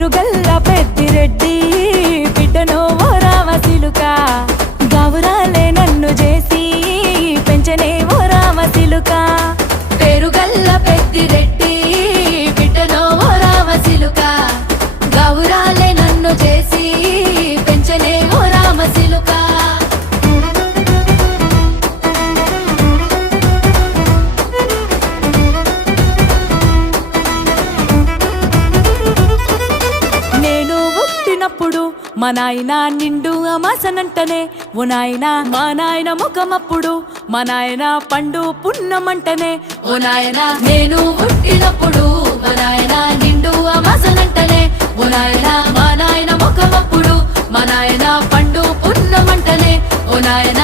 గల్ల పెద్దిరెడ్డి బిడ్డను ఓ రామసిలుక గౌరాలే నన్ను చేసి పెంచనే ఓ రామసిలుక పేరుగల్ల పెద్దిరెడ్డి బిడ్డను ఓ రామసిలుక గౌరాలే నన్ను చేసి పెంచనే ఓ రామసిలుక మా నాయన నిండు అమాసనంటనే ఓ నాయన మా నాయన ముఖమప్పుడు మా నాయన పండు పున్నమంటనే ఓ నాయన నేను పుట్టినప్పుడు మా నాయన నిండు అమాసనంటనే ఓ నాయన మా నాయన ముఖమప్పుడు మా నాయన పండు పున్నమంటనే ఓ నాయన